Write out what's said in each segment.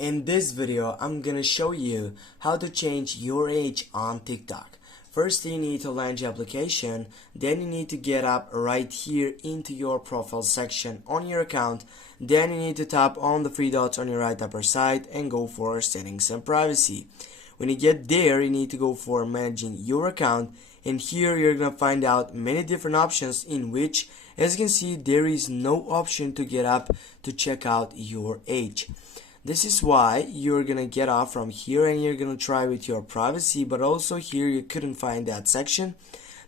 In this video, I'm gonna show you how to change your age on TikTok. First, you need to launch your application, then you need to get up right here into your profile section on your account, then you need to tap on the three dots on your right upper side and go for settings and privacy. When you get there, you need to go for managing your account, and here you're gonna find out many different options in which, as you can see, there is no option to get up to check out your age. This is why you're gonna get off from here and you're gonna try with your privacy, but also here you couldn't find that section.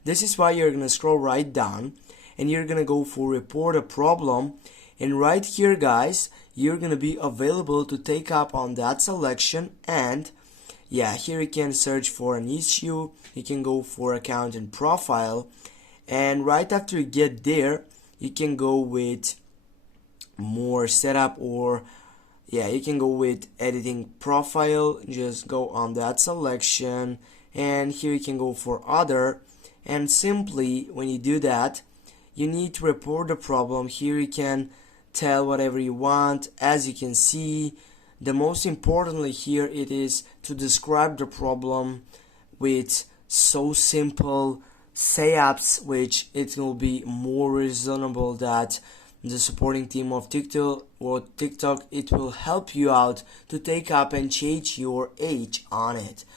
This is why you're gonna scroll right down and you're gonna go for report a problem, and right here, guys, you're gonna be available to take up on that selection. And yeah, here you can search for an issue, you can go for account and profile, and right after you get there you can go with more setup, or yeah, you can go with editing profile. Just go on that selection and here you can go for other, and simply when you do that you need to report the problem. Here you can tell whatever you want. As you can see, the most importantly here it is to describe the problem with so simple say-ups, which it will be more reasonable that the supporting team of TikTok, it will help you out to take up and change your age on it.